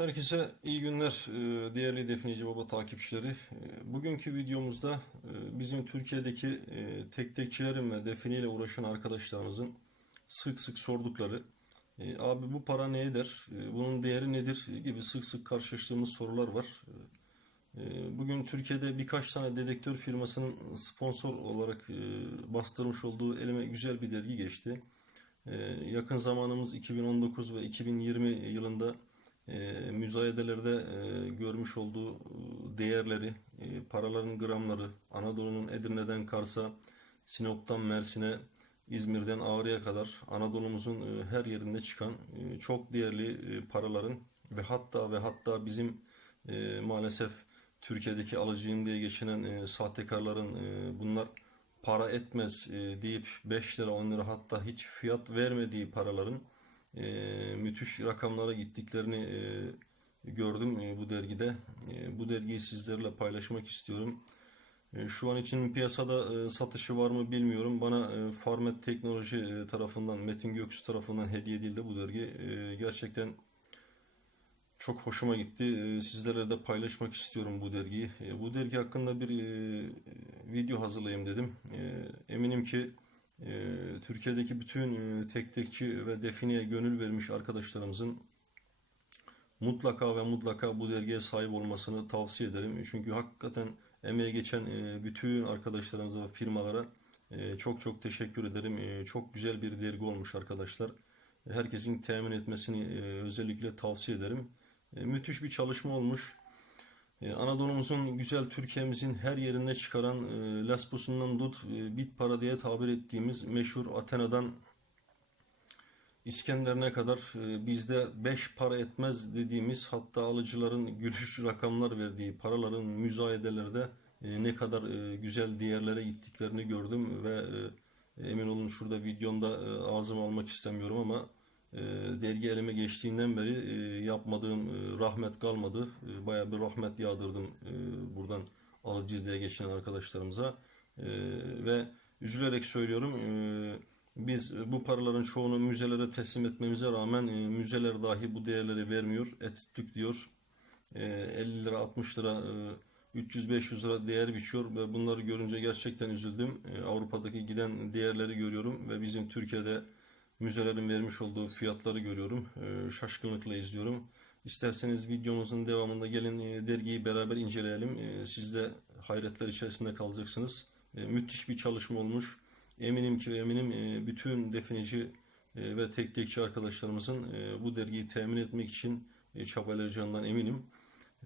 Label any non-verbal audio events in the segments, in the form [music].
Herkese iyi günler e, değerli Defneci Baba takipçileri. E, Bugünkü videomuzda e, bizim Türkiye'deki tek tekçilerin ve definiyle uğraşan arkadaşlarımızın sık sık sordukları abi bu para ne eder, bunun değeri nedir gibi sık sık karşılaştığımız sorular var. Bugün Türkiye'de birkaç tane dedektör firmasının sponsor olarak bastırmış olduğu elime güzel bir dergi geçti. Yakın zamanımız 2019 ve 2020 yılında e, müzayedelerde e, görmüş olduğu e, değerleri, e, paraların gramları, Anadolu'nun Edirne'den Kars'a, Sinop'tan Mersin'e, İzmir'den Ağrı'ya kadar Anadolu'muzun her yerinde çıkan çok değerli paraların ve hatta ve hatta bizim maalesef Türkiye'deki alıcıyım diye geçinen sahtekarların bunlar para etmez deyip 5 lira 10 lira hatta hiç fiyat vermediği paraların e, müthiş rakamlara gittiklerini e, gördüm e, bu dergide. E, bu dergiyi sizlerle paylaşmak istiyorum. E, şu an için piyasada e, satışı var mı bilmiyorum. Bana e, Farmet Teknoloji e, tarafından, Metin Göksu tarafından hediye edildi bu dergi. E, gerçekten çok hoşuma gitti. E, Sizlerle de paylaşmak istiyorum bu dergiyi. E, Bu dergi hakkında bir video hazırlayayım dedim. Eminim ki Türkiye'deki bütün e, tek tekçi ve defineye gönül vermiş arkadaşlarımızın mutlaka ve mutlaka bu dergiye sahip olmasını tavsiye ederim. Çünkü hakikaten emeğe geçen e, bütün arkadaşlarımıza ve firmalara e, çok çok teşekkür ederim. Çok güzel bir dergi olmuş arkadaşlar. Herkesin temin etmesini özellikle tavsiye ederim. Müthiş bir çalışma olmuş. E, Anadolu'muzun güzel Türkiye'mizin her yerine çıkaran e, Lesbos'undan tut e, bit para diye tabir ettiğimiz meşhur Atina'dan İskenderun'a kadar e, bizde 5 para etmez dediğimiz hatta alıcıların gülüş rakamlar verdiği paraların müzayedelerde e, ne kadar güzel değerlere gittiklerini gördüm ve emin olun şurada videomda e, ağzıma almak istemiyorum ama dergi elime geçtiğinden beri e, yapmadığım e, rahmet kalmadı. E, bayağı bir rahmet yağdırdım buradan alıcıyız diye geçen arkadaşlarımıza. Ve üzülerek söylüyorum biz bu paraların çoğunu müzelere teslim etmemize rağmen müzeler dahi bu değerleri vermiyor. Etütlük diyor. E, 50 lira 60 lira e, 300-500 lira değer biçiyor ve bunları görünce gerçekten üzüldüm. Avrupa'daki giden değerleri görüyorum ve bizim Türkiye'de müzelerin vermiş olduğu fiyatları görüyorum. E, şaşkınlıkla izliyorum. İsterseniz videomuzun devamında gelin e, dergiyi beraber inceleyelim. E, siz de hayretler içerisinde kalacaksınız. E, müthiş bir çalışma olmuş. Eminim ki eminim e, bütün defineci e, ve tek tekçi arkadaşlarımızın bu dergiyi temin etmek için e, çabalayacağından eminim.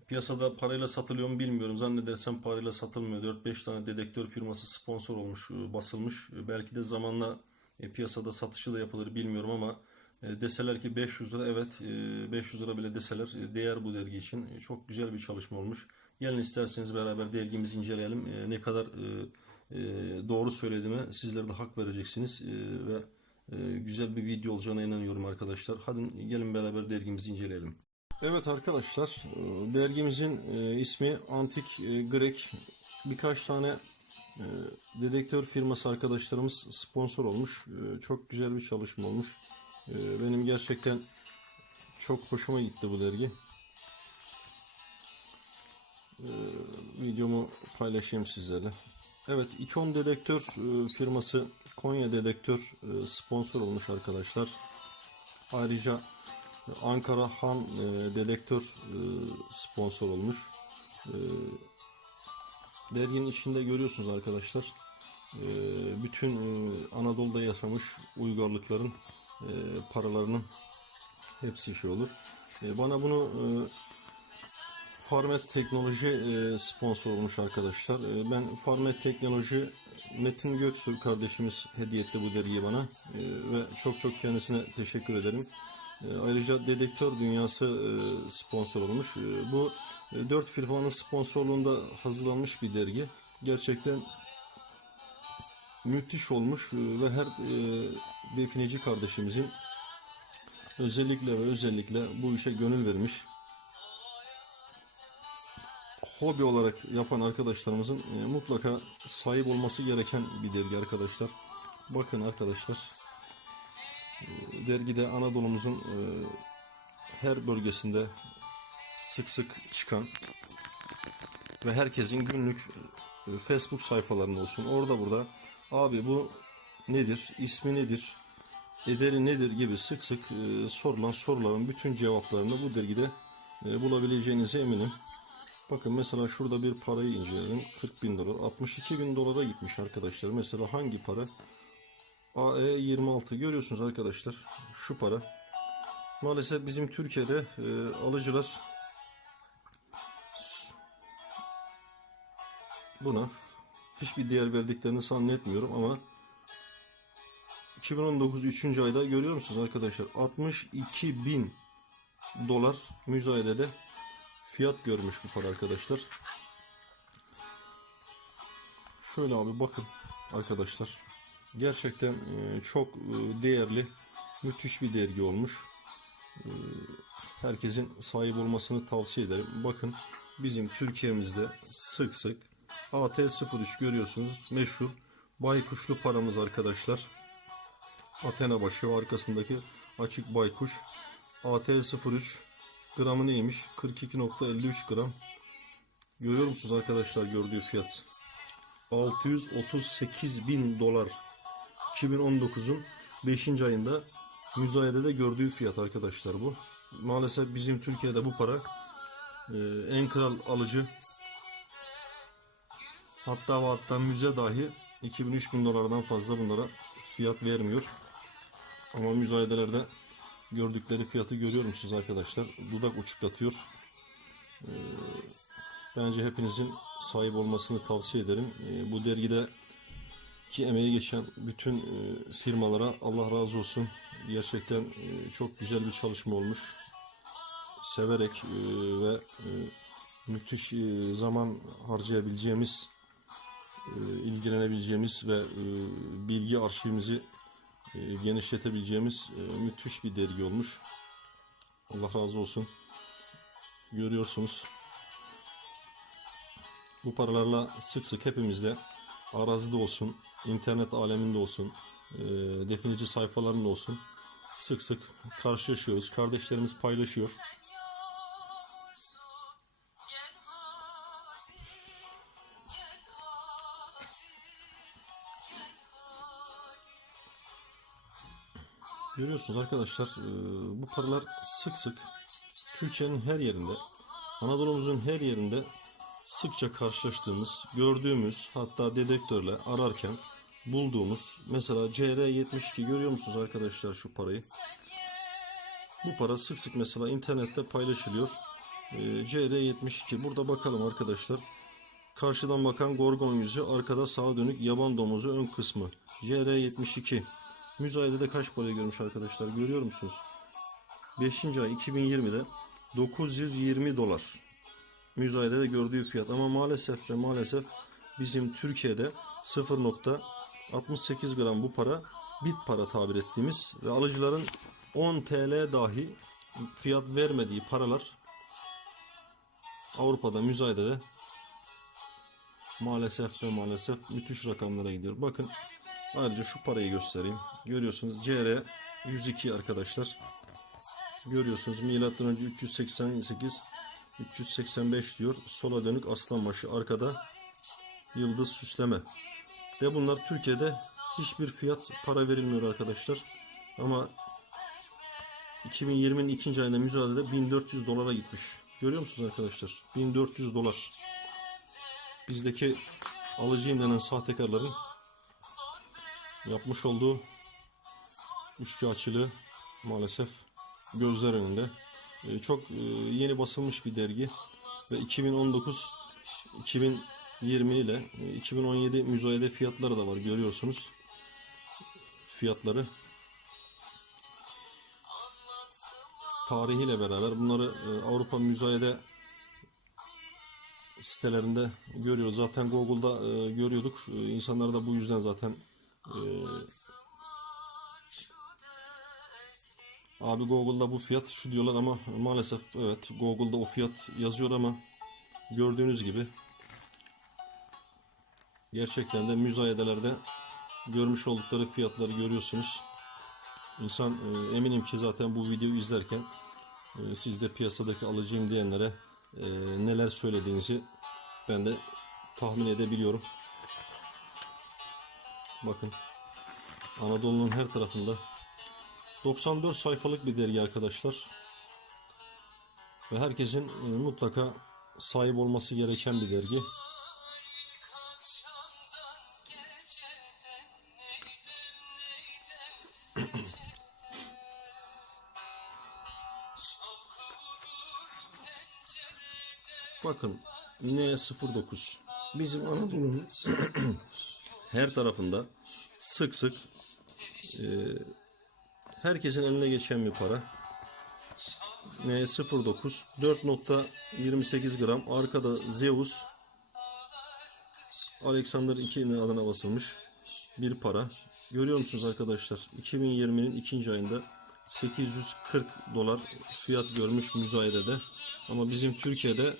Piyasada parayla satılıyor mu bilmiyorum. Zannedersem parayla satılmıyor. 4-5 tane dedektör firması sponsor olmuş, basılmış. Belki de zamanla e, piyasada satışı da yapılır bilmiyorum ama e, deseler ki 500 lira evet e, 500 lira bile deseler e, değer bu dergi için. E, Çok güzel bir çalışma olmuş. Gelin isterseniz beraber dergimizi inceleyelim. E, Ne kadar e, e, doğru söylediğime sizler de hak vereceksiniz E, ve e, güzel bir video olacağına inanıyorum arkadaşlar. Hadi gelin beraber dergimizi inceleyelim. Evet arkadaşlar, e, dergimizin e, ismi Antik e, Grek. Birkaç tane dedektör firması arkadaşlarımız sponsor olmuş. E, Çok güzel bir çalışma olmuş. E, Benim gerçekten çok hoşuma gitti bu dergi. Videomu paylaşayım sizlerle. Evet, İkon Dedektör e, firması Konya Dedektör e, sponsor olmuş arkadaşlar. Ayrıca Ankara Han e, Dedektör sponsor olmuş. Derginin içinde görüyorsunuz arkadaşlar. E, Bütün e, Anadolu'da yaşamış uygarlıkların e, paralarının hepsi şey olur. E, Bana bunu Farmet Teknoloji sponsor olmuş arkadaşlar. Ben Farmet Teknoloji Metin Göksu kardeşimiz hediye etti bu dergiyi bana ve çok çok kendisine teşekkür ederim. Ayrıca Dedektör Dünyası sponsor olmuş. Bu dört firmanın sponsorluğunda hazırlanmış bir dergi. Gerçekten müthiş olmuş e, ve her e, defineci kardeşimizin özellikle ve özellikle bu işe gönül vermiş hobi olarak yapan arkadaşlarımızın e, mutlaka sahip olması gereken bir dergi arkadaşlar. Bakın arkadaşlar. e, dergide Anadolu'muzun e, her bölgesinde sık sık çıkan ve herkesin günlük e, Facebook sayfalarında olsun orada burada abi bu nedir, ismi nedir, ederi nedir gibi sık sık e, sorulan soruların bütün cevaplarını bu dergide e, bulabileceğinize eminim. Bakın mesela şurada bir parayı inceleyelim. 40 bin dolar. 62 bin dolara gitmiş arkadaşlar. Mesela hangi para? AE 26 görüyorsunuz arkadaşlar. Şu para. Maalesef bizim Türkiye'de e, alıcılar buna hiçbir değer verdiklerini zannetmiyorum ama 2019 3. ayda görüyor musunuz arkadaşlar 62 bin dolar müzayedede fiyat görmüş bu para arkadaşlar. Şöyle abi bakın arkadaşlar. Gerçekten e, çok e, değerli, müthiş bir dergi olmuş. E, Herkesin sahip olmasını tavsiye ederim. Bakın bizim Türkiye'mizde sık sık AT03 görüyorsunuz. Meşhur baykuşlu paramız arkadaşlar. Athena başı arkasındaki açık baykuş. AT03 gramı neymiş? 42.53 gram. Görüyor musunuz arkadaşlar gördüğü fiyat? 638 bin dolar. 2019'un 5. ayında müzayedede gördüğü fiyat arkadaşlar bu. Maalesef bizim Türkiye'de bu para e, en kral alıcı hatta ve hatta müze dahi 2000-3000 dolardan fazla bunlara fiyat vermiyor. Ama müzayedelerde gördükleri fiyatı görüyor musunuz arkadaşlar? Dudak uçuklatıyor. Ee, bence hepinizin sahip olmasını tavsiye ederim. Ee, bu dergide ki emeği geçen bütün e, firmalara Allah razı olsun. Gerçekten e, çok güzel bir çalışma olmuş. Severek e, ve müthiş zaman harcayabileceğimiz, ilgilenebileceğimiz ve e, bilgi arşivimizi e, genişletebileceğimiz e, müthiş bir dergi olmuş. Allah razı olsun. Görüyorsunuz. Bu paralarla sık sık hepimizde arazide olsun, internet aleminde olsun, e, definici sayfalarında olsun sık sık karşılaşıyoruz. Kardeşlerimiz paylaşıyor. Görüyorsunuz arkadaşlar e, bu paralar sık sık Türkiye'nin her yerinde Anadolu'muzun her yerinde sıkça karşılaştığımız, gördüğümüz hatta dedektörle ararken bulduğumuz mesela CR72 görüyor musunuz arkadaşlar şu parayı? Bu para sık sık mesela internette paylaşılıyor. E, CR72 burada bakalım arkadaşlar. Karşıdan bakan gorgon yüzü, arkada sağa dönük yaban domuzu ön kısmı. CR72 Müzayedede kaç parayı görmüş arkadaşlar görüyor musunuz? 5. ay 2020'de 920 dolar. Müzayedede gördüğü fiyat ama maalesef ve maalesef bizim Türkiye'de 0.68 gram bu para bit para tabir ettiğimiz ve alıcıların 10 TL dahi fiyat vermediği paralar Avrupa'da müzayedede maalesef ve maalesef müthiş rakamlara gidiyor. Bakın Ayrıca şu parayı göstereyim. Görüyorsunuz CR 102 arkadaşlar. Görüyorsunuz milattan önce 388 385 diyor. Sola dönük aslanbaşı arkada yıldız süsleme. Ve bunlar Türkiye'de hiçbir fiyat para verilmiyor arkadaşlar. Ama 2020'nin ikinci ayında mücadelede 1400 dolara gitmiş. Görüyor musunuz arkadaşlar? 1400 dolar. Bizdeki alıcıyım denen sahtekarların yapmış olduğu üçkağıtçılığı maalesef gözler önünde. Ee, çok e, yeni basılmış bir dergi ve 2019 2020 ile e, 2017 müzayede fiyatları da var görüyorsunuz. Fiyatları tarihiyle beraber bunları e, Avrupa müzayede sitelerinde görüyoruz. Zaten Google'da e, görüyorduk. E, insanlar da bu yüzden zaten ee, abi Google'da bu fiyat şu diyorlar ama maalesef evet Google'da o fiyat yazıyor ama gördüğünüz gibi gerçekten de müzayedelerde görmüş oldukları fiyatları görüyorsunuz. İnsan e, eminim ki zaten bu videoyu izlerken e, siz de piyasadaki alıcıyım diyenlere e, neler söylediğinizi ben de tahmin edebiliyorum. Bakın Anadolu'nun her tarafında 94 sayfalık bir dergi arkadaşlar. Ve herkesin e, mutlaka sahip olması gereken bir dergi. Bakın N09 bizim Anadolu'nun [clears throat] [clears throat] her tarafında sık sık e, herkesin eline geçen bir para. N09 4.28 gram arkada Zeus Alexander 2'nin adına basılmış bir para. Görüyor musunuz arkadaşlar? 2020'nin ikinci ayında 840 dolar fiyat görmüş müzayedede. Ama bizim Türkiye'de e,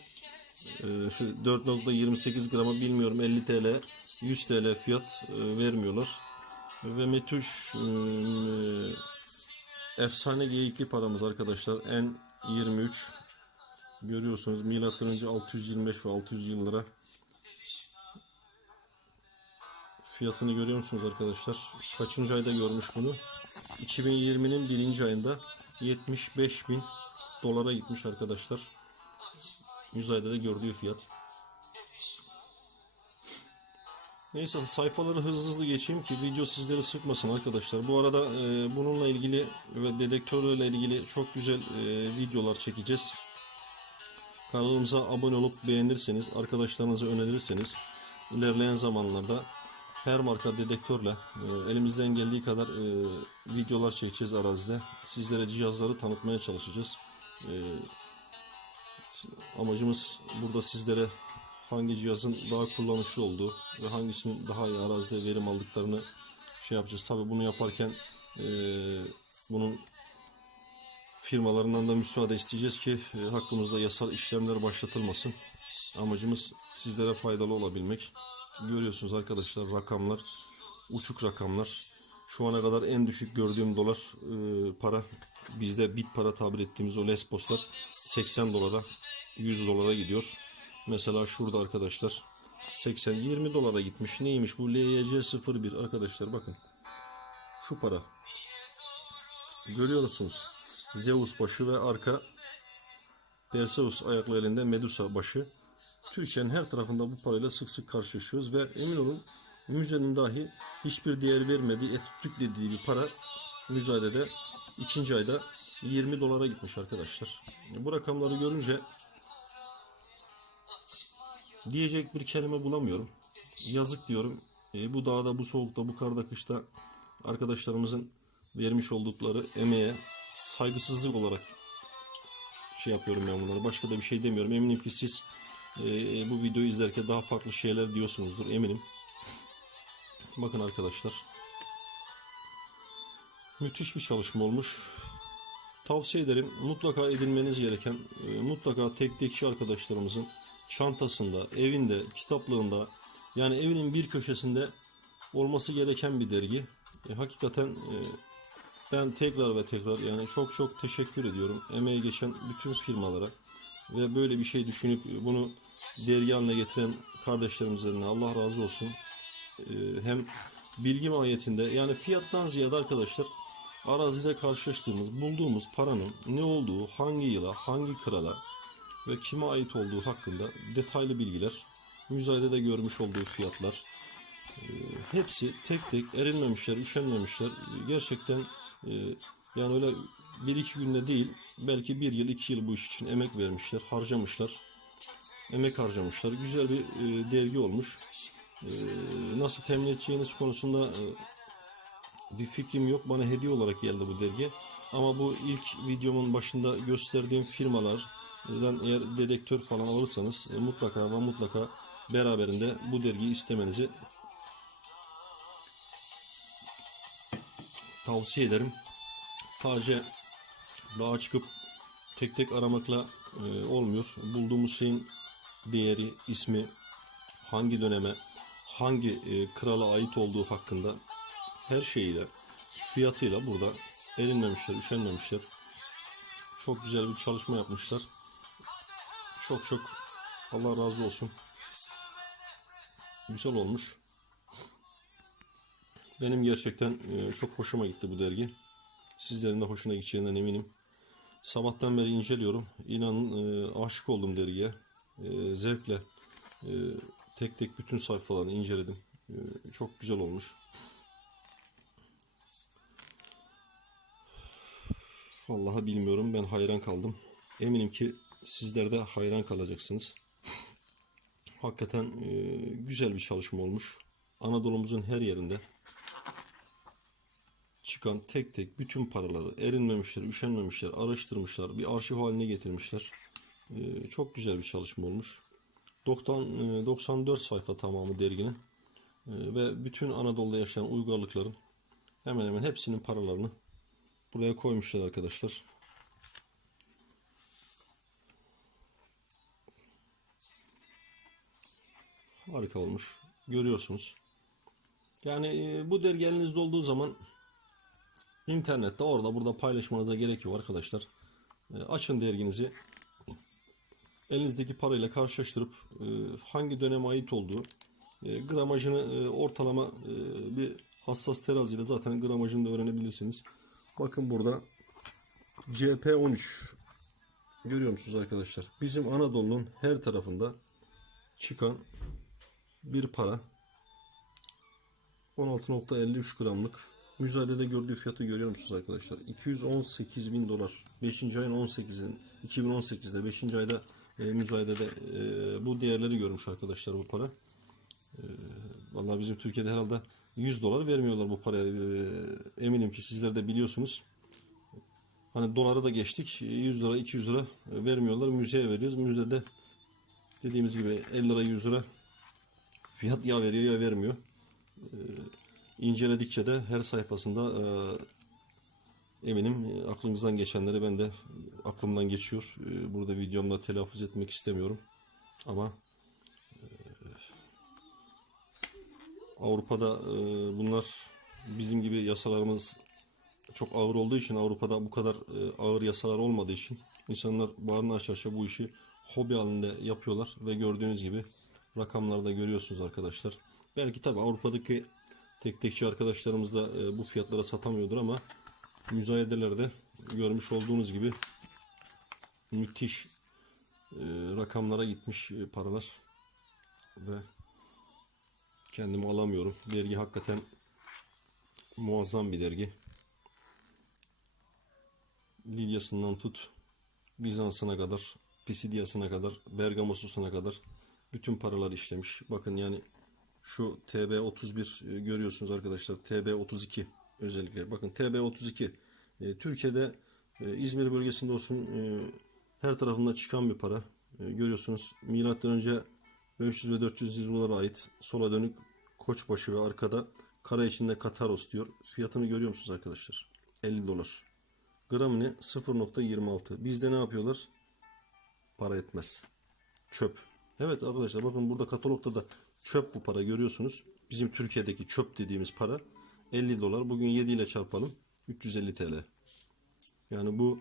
şu 4.28 grama bilmiyorum 50 TL 100 TL fiyat e, vermiyorlar. Ve Metuş e, efsane geyikli paramız arkadaşlar. N23 görüyorsunuz milattan önce 625 ve 600 yıllara fiyatını görüyor musunuz arkadaşlar? Kaçıncı ayda görmüş bunu? 2020'nin birinci ayında 75 bin dolara gitmiş arkadaşlar. 100 ayda da gördüğü fiyat. Neyse sayfaları hızlı hızlı geçeyim ki video sizleri sıkmasın arkadaşlar. Bu arada e, bununla ilgili ve dedektörle ilgili çok güzel e, videolar çekeceğiz. Kanalımıza abone olup beğenirseniz, arkadaşlarınıza önerirseniz ilerleyen zamanlarda her marka dedektörle e, elimizden geldiği kadar e, videolar çekeceğiz arazide. Sizlere cihazları tanıtmaya çalışacağız. E, amacımız burada sizlere hangi cihazın daha kullanışlı olduğu ve hangisinin daha iyi arazide verim aldıklarını şey yapacağız. Tabi bunu yaparken e, bunun firmalarından da müsaade isteyeceğiz ki e, hakkımızda yasal işlemler başlatılmasın. Amacımız sizlere faydalı olabilmek. Görüyorsunuz arkadaşlar rakamlar, uçuk rakamlar. Şu ana kadar en düşük gördüğüm dolar e, para bizde bit para tabir ettiğimiz o Lesbos'lar 80 dolara 100 dolara gidiyor. Mesela şurada arkadaşlar 80 20 dolara gitmiş. Neymiş bu LYC 01 arkadaşlar bakın. Şu para. Görüyor musunuz? Zeus başı ve arka Perseus ayaklı elinde Medusa başı. Türkiye'nin her tarafında bu parayla sık sık karşılaşıyoruz ve emin olun müzenin dahi hiçbir değer vermediği etütlük dediği bir para müzayedede ikinci ayda 20 dolara gitmiş arkadaşlar. Bu rakamları görünce diyecek bir kelime bulamıyorum. Yazık diyorum. E, bu dağda, bu soğukta, bu karda, kışta arkadaşlarımızın vermiş oldukları emeğe saygısızlık olarak şey yapıyorum ben bunları. Başka da bir şey demiyorum. Eminim ki siz e, bu videoyu izlerken daha farklı şeyler diyorsunuzdur. Eminim. Bakın arkadaşlar. Müthiş bir çalışma olmuş. Tavsiye ederim. Mutlaka edinmeniz gereken, e, mutlaka tek tekçi arkadaşlarımızın çantasında, evinde, kitaplığında yani evinin bir köşesinde olması gereken bir dergi. E, hakikaten e, ben tekrar ve tekrar yani çok çok teşekkür ediyorum. Emeği geçen bütün firmalara ve böyle bir şey düşünüp bunu dergi haline getiren kardeşlerimizden Allah razı olsun. E, hem bilgi mahiyetinde yani fiyattan ziyade arkadaşlar arazide karşılaştığımız, bulduğumuz paranın ne olduğu, hangi yıla, hangi krala ve kime ait olduğu hakkında detaylı bilgiler, müzayedede görmüş olduğu fiyatlar, e, hepsi tek tek erinmemişler, üşenmemişler. Gerçekten e, yani öyle bir iki günde değil, belki bir yıl, iki yıl bu iş için emek vermişler, harcamışlar. Emek harcamışlar. Güzel bir dergi olmuş. E, nasıl temin edeceğiniz konusunda e, bir fikrim yok. Bana hediye olarak geldi bu dergi. Ama bu ilk videomun başında gösterdiğim firmalardan eğer dedektör falan alırsanız e, mutlaka ve mutlaka beraberinde bu dergiyi istemenizi tavsiye ederim. Sadece dağa çıkıp tek tek aramakla e, olmuyor. Bulduğumuz şeyin değeri, ismi, hangi döneme, hangi e, krala ait olduğu hakkında her şeyiyle, fiyatıyla burada erinmemişler, üşenmemişler. Çok güzel bir çalışma yapmışlar. Çok çok Allah razı olsun. Güzel olmuş. Benim gerçekten e, çok hoşuma gitti bu dergi. Sizlerin de hoşuna gideceğinden eminim. Sabahtan beri inceliyorum. İnanın e, aşık oldum dergiye. E, zevkle e, tek tek bütün sayfalarını inceledim. E, çok güzel olmuş. Vallahi bilmiyorum ben hayran kaldım. Eminim ki sizler de hayran kalacaksınız. Hakikaten e, güzel bir çalışma olmuş. Anadolu'muzun her yerinde çıkan tek tek bütün paraları erinmemişler, üşenmemişler, araştırmışlar, bir arşiv haline getirmişler. E, çok güzel bir çalışma olmuş. 90, e, 94 sayfa tamamı derginin E, ve bütün Anadolu'da yaşayan uygarlıkların hemen hemen hepsinin paralarını buraya koymuşlar arkadaşlar. Harika olmuş. Görüyorsunuz. Yani e, bu dergi elinizde olduğu zaman internette orada burada paylaşmanıza gerek yok arkadaşlar. E, açın derginizi. Elinizdeki parayla karşılaştırıp e, hangi döneme ait olduğu e, gramajını e, ortalama bir hassas teraziyle zaten gramajını da öğrenebilirsiniz. Bakın burada CP13 görüyor musunuz arkadaşlar? Bizim Anadolu'nun her tarafında çıkan bir para 16.53 gramlık müzayedede gördüğü fiyatı görüyor musunuz arkadaşlar 218 bin dolar 5. ayın 18'in 2018'de 5. ayda e, müzayedede e, bu değerleri görmüş arkadaşlar bu para. E, vallahi bizim Türkiye'de herhalde 100 dolar vermiyorlar bu paraya. E, eminim ki sizler de biliyorsunuz. Hani doları da geçtik. 100 lira 200 lira vermiyorlar. Müzeye veriyoruz. Müzede dediğimiz gibi 50 lira 100 lira fiyat ya veriyor ya vermiyor. Ee, inceledikçe de her sayfasında e, eminim e, aklımızdan geçenleri ben de aklımdan geçiyor. E, burada videomda telaffuz etmek istemiyorum. Ama e, Avrupa'da bunlar bizim gibi yasalarımız çok ağır olduğu için Avrupa'da bu kadar ağır yasalar olmadığı için insanlar bağrını aç aça bu işi hobi halinde yapıyorlar ve gördüğünüz gibi rakamlarda görüyorsunuz arkadaşlar. Belki tabi Avrupa'daki tek tekçi arkadaşlarımız da bu fiyatlara satamıyordur ama müzayedelerde görmüş olduğunuz gibi müthiş e, rakamlara gitmiş e, paralar ve kendimi alamıyorum. Dergi hakikaten muazzam bir dergi. Lilyasından tut Bizans'ına kadar, Pisidiyas'ına kadar, Bergamos'una kadar bütün paralar işlemiş. Bakın yani şu TB31 e, görüyorsunuz arkadaşlar. TB32 özellikle. Bakın TB32 e, Türkiye'de e, İzmir bölgesinde olsun e, her tarafında çıkan bir para. E, görüyorsunuz milattan önce 500 ve 400 yıllara ait sola dönük koçbaşı ve arkada kara içinde Kataros diyor. Fiyatını görüyor musunuz arkadaşlar? 50 dolar. Gram ne? 0.26. Bizde ne yapıyorlar? Para etmez. Çöp. Evet arkadaşlar bakın burada katalogda da çöp bu para görüyorsunuz. Bizim Türkiye'deki çöp dediğimiz para 50 dolar. Bugün 7 ile çarpalım. 350 TL. Yani bu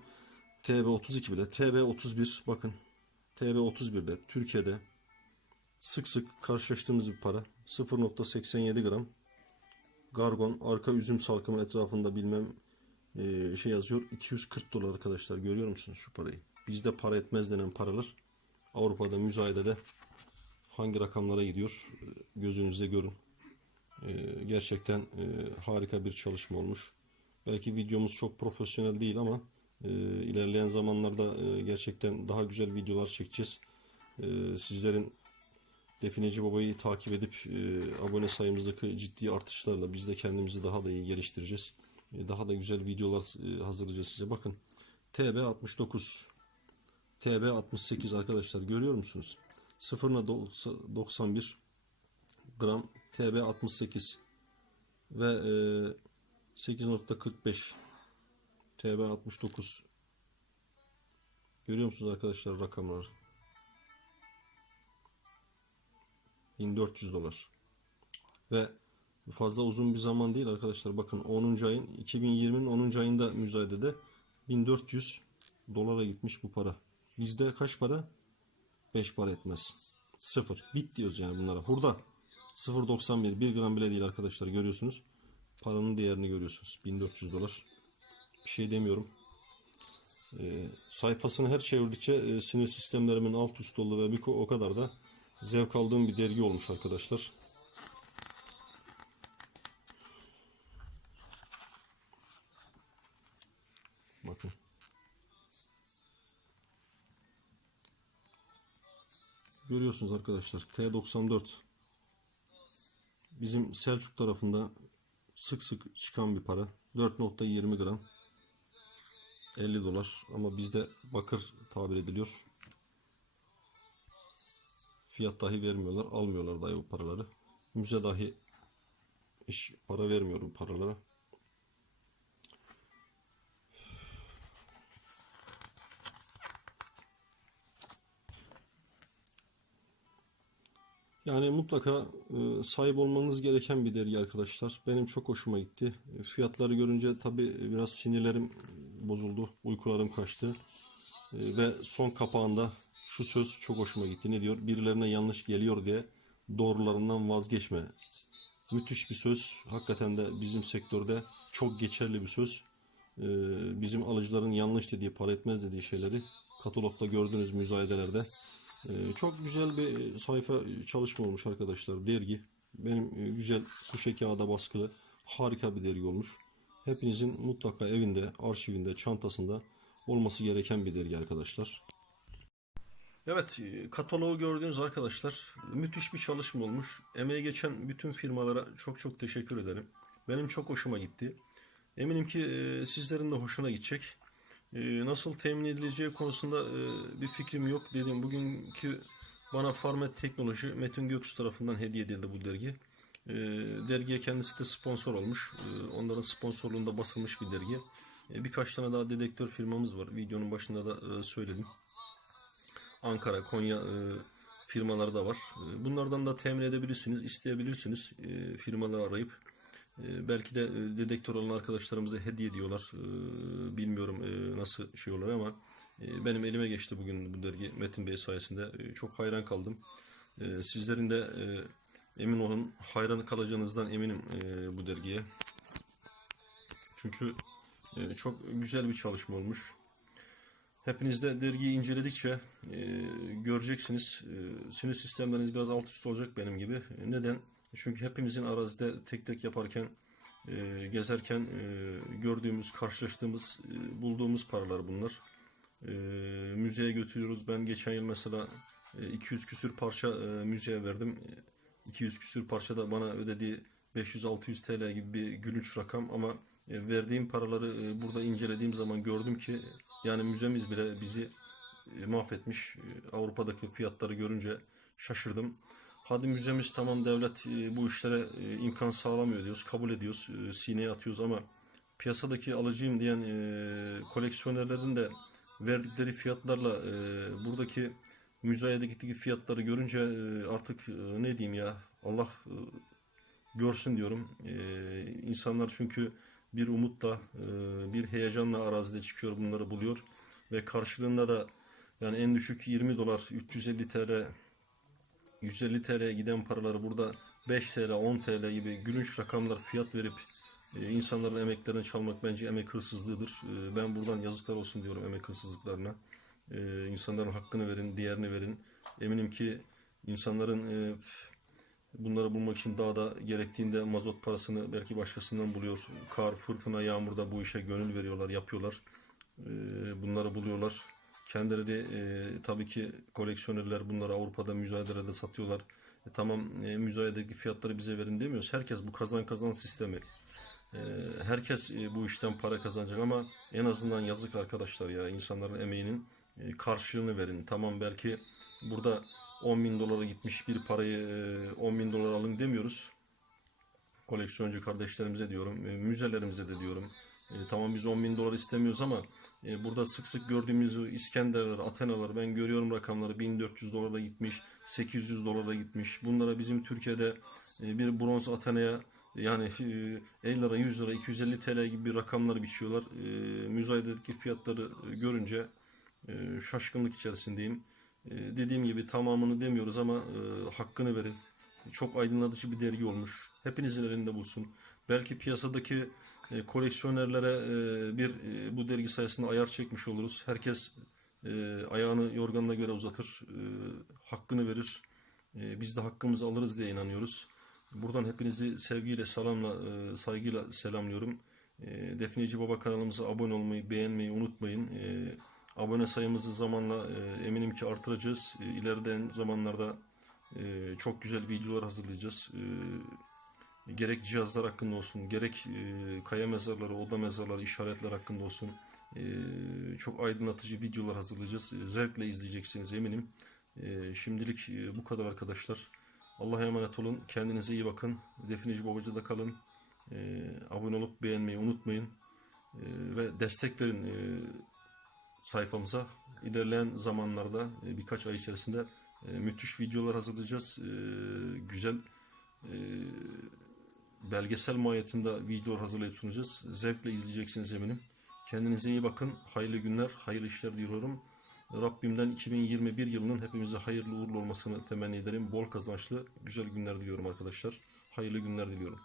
TB32 bile. TB31 bakın. TB31'de Türkiye'de sık sık karşılaştığımız bir para. 0.87 gram. Gargon arka üzüm salkımı etrafında bilmem e, şey yazıyor. 240 dolar arkadaşlar. Görüyor musunuz şu parayı? Bizde para etmez denen paralar Avrupa'da müzayedede hangi rakamlara gidiyor e, gözünüzde görün. E, gerçekten e, harika bir çalışma olmuş. Belki videomuz çok profesyonel değil ama e, ilerleyen zamanlarda e, gerçekten daha güzel videolar çekeceğiz. Sizlerin Defineci Baba'yı takip edip abone sayımızdaki ciddi artışlarla biz de kendimizi daha da iyi geliştireceğiz. Daha da güzel videolar hazırlayacağız size. Bakın TB 69 TB 68 arkadaşlar görüyor musunuz? 0.91 gram TB 68 ve e, 8.45 TB 69 görüyor musunuz arkadaşlar rakamları 1400 dolar ve fazla uzun bir zaman değil arkadaşlar bakın 10. ayın 2020'nin 10. ayında müzayedede 1400 dolara gitmiş bu para bizde kaç para 5 para etmez. Sıfır. Bit diyoruz yani bunlara. Hurda. 0.91 1 gram bile değil arkadaşlar görüyorsunuz. Paranın değerini görüyorsunuz. 1400 dolar. Bir şey demiyorum. Ee, sayfasını her çevirdikçe e, sinir sistemlerimin alt üst oldu ve bir o kadar da zevk aldığım bir dergi olmuş arkadaşlar. Bakın. Görüyorsunuz arkadaşlar T94 bizim Selçuk tarafında sık sık çıkan bir para 4.20 gram 50 dolar ama bizde bakır tabir ediliyor. Fiyat dahi vermiyorlar. Almıyorlar dahi bu paraları. Müze dahi iş para vermiyor bu paralara. Yani mutlaka e, sahip olmanız gereken bir dergi arkadaşlar. Benim çok hoşuma gitti. E, Fiyatları görünce tabii biraz sinirlerim bozuldu. Uykularım kaçtı. E, Ve son kapağında şu söz çok hoşuma gitti. Ne diyor? Birilerine yanlış geliyor diye doğrularından vazgeçme. Müthiş bir söz. Hakikaten de bizim sektörde çok geçerli bir söz. Bizim alıcıların yanlış dediği, para etmez dediği şeyleri katalogda gördüğünüz müzayedelerde Çok güzel bir sayfa çalışma olmuş arkadaşlar. Dergi. Benim e, güzel su kağıda baskılı harika bir dergi olmuş. Hepinizin mutlaka evinde, arşivinde, çantasında olması gereken bir dergi arkadaşlar. Evet, e, kataloğu gördüğünüz arkadaşlar müthiş bir çalışma olmuş. Emeği geçen bütün firmalara çok çok teşekkür ederim. Benim çok hoşuma gitti. Eminim ki e, sizlerin de hoşuna gidecek. Ee, nasıl temin edileceği konusunda e, bir fikrim yok. Dedim bugünkü bana Farmet Teknoloji Metin Göksu tarafından hediye edildi bu dergi. Ee, dergiye kendisi de sponsor olmuş. Ee, onların sponsorluğunda basılmış bir dergi. Birkaç tane daha dedektör firmamız var. Videonun başında da e, söyledim. Ankara, Konya e, firmaları da var. Bunlardan da temin edebilirsiniz, isteyebilirsiniz. Firmaları arayıp belki de e, dedektör olan arkadaşlarımıza hediye ediyorlar. E, bilmiyorum e, nasıl şey olur ama e, benim elime geçti bugün bu dergi Metin Bey sayesinde. Çok hayran kaldım. Sizlerin de emin olun hayran kalacağınızdan eminim bu dergiye. Çünkü çok güzel bir çalışma olmuş. Hepiniz de dergiyi inceledikçe göreceksiniz. Sinir sistemleriniz biraz alt üst olacak benim gibi. Neden? Çünkü hepimizin arazide tek tek yaparken, e, gezerken e, gördüğümüz, karşılaştığımız, e, bulduğumuz paralar bunlar. E, müzeye götürüyoruz. Ben geçen yıl mesela e, 200 küsür parça e, müzeye verdim. E, 200 küsür parça da bana ödediği 500-600 TL gibi bir gülünç rakam ama e, verdiğim paraları e, burada incelediğim zaman gördüm ki yani müzemiz bile bizi e, mahvetmiş. E, Avrupa'daki fiyatları görünce şaşırdım. Hadi müzemiz tamam devlet e, bu işlere e, imkan sağlamıyor diyoruz, kabul ediyoruz, e, sineye atıyoruz ama piyasadaki alıcıyım diyen koleksiyonerlerin de verdikleri fiyatlarla buradaki müzayedeki fiyatları görünce artık ne diyeyim ya Allah görsün diyorum. İnsanlar çünkü bir umutla, bir heyecanla arazide çıkıyor bunları buluyor ve karşılığında da yani en düşük 20 dolar, 350 TL 150 TL'ye giden paraları burada 5 TL, 10 TL gibi gülünç rakamlar fiyat verip e, insanların emeklerini çalmak bence emek hırsızlığıdır. E, ben buradan yazıklar olsun diyorum emek hırsızlıklarına. E, insanların hakkını verin, diğerini verin. Eminim ki insanların e, bunları bulmak için daha da gerektiğinde mazot parasını belki başkasından buluyor. Kar, fırtına, yağmurda bu işe gönül veriyorlar, yapıyorlar. E, bunları buluyorlar. Kendileri e, tabii ki koleksiyonerler bunları Avrupa'da müzayedelerde satıyorlar. E, tamam e, müzayededeki fiyatları bize verin demiyoruz. Herkes bu kazan kazan sistemi. E, herkes e, bu işten para kazanacak ama en azından yazık arkadaşlar ya insanların emeğinin e, karşılığını verin. Tamam belki burada 10 bin dolara gitmiş bir parayı e, 10 bin dolar alın demiyoruz. Koleksiyoncu kardeşlerimize diyorum, e, müzelerimize de diyorum. E, tamam biz 10 bin dolar istemiyoruz ama e, burada sık sık gördüğümüz İskenderler, Atenalar ben görüyorum rakamları 1400 dolara gitmiş, 800 dolara gitmiş. Bunlara bizim Türkiye'de e, bir bronz Atena'ya yani e, 50 lira, 100 lira, 250 TL gibi bir rakamlar biçiyorlar. E, müzayededeki fiyatları görünce e, şaşkınlık içerisindeyim. E, dediğim gibi tamamını demiyoruz ama e, hakkını verin. Çok aydınlatıcı bir dergi olmuş. Hepinizin elinde bulsun. Belki piyasadaki e, koleksiyonerlere e, bir e, bu dergi sayesinde ayar çekmiş oluruz. Herkes e, ayağını yorganına göre uzatır, e, hakkını verir. E, biz de hakkımızı alırız diye inanıyoruz. Buradan hepinizi sevgiyle, salamla, e, saygıyla selamlıyorum. E, Defneci Baba kanalımıza abone olmayı, beğenmeyi unutmayın. E, abone sayımızı zamanla e, eminim ki artıracağız. E, ilerleyen zamanlarda e, çok güzel videolar hazırlayacağız. E, gerek cihazlar hakkında olsun, gerek e, kaya mezarları, oda mezarları, işaretler hakkında olsun. E, çok aydınlatıcı videolar hazırlayacağız. E, Zevkle izleyeceksiniz eminim. E, şimdilik e, bu kadar arkadaşlar. Allah'a emanet olun. Kendinize iyi bakın. Defineci Babacı'da kalın. E, abone olup beğenmeyi unutmayın. E, ve destek verin e, sayfamıza. İlerleyen zamanlarda e, birkaç ay içerisinde e, müthiş videolar hazırlayacağız. E, güzel e, belgesel mahiyetinde video hazırlayıp sunacağız. Zevkle izleyeceksiniz eminim. Kendinize iyi bakın. Hayırlı günler, hayırlı işler diliyorum. Rabbimden 2021 yılının hepimize hayırlı uğurlu olmasını temenni ederim. Bol kazançlı, güzel günler diliyorum arkadaşlar. Hayırlı günler diliyorum.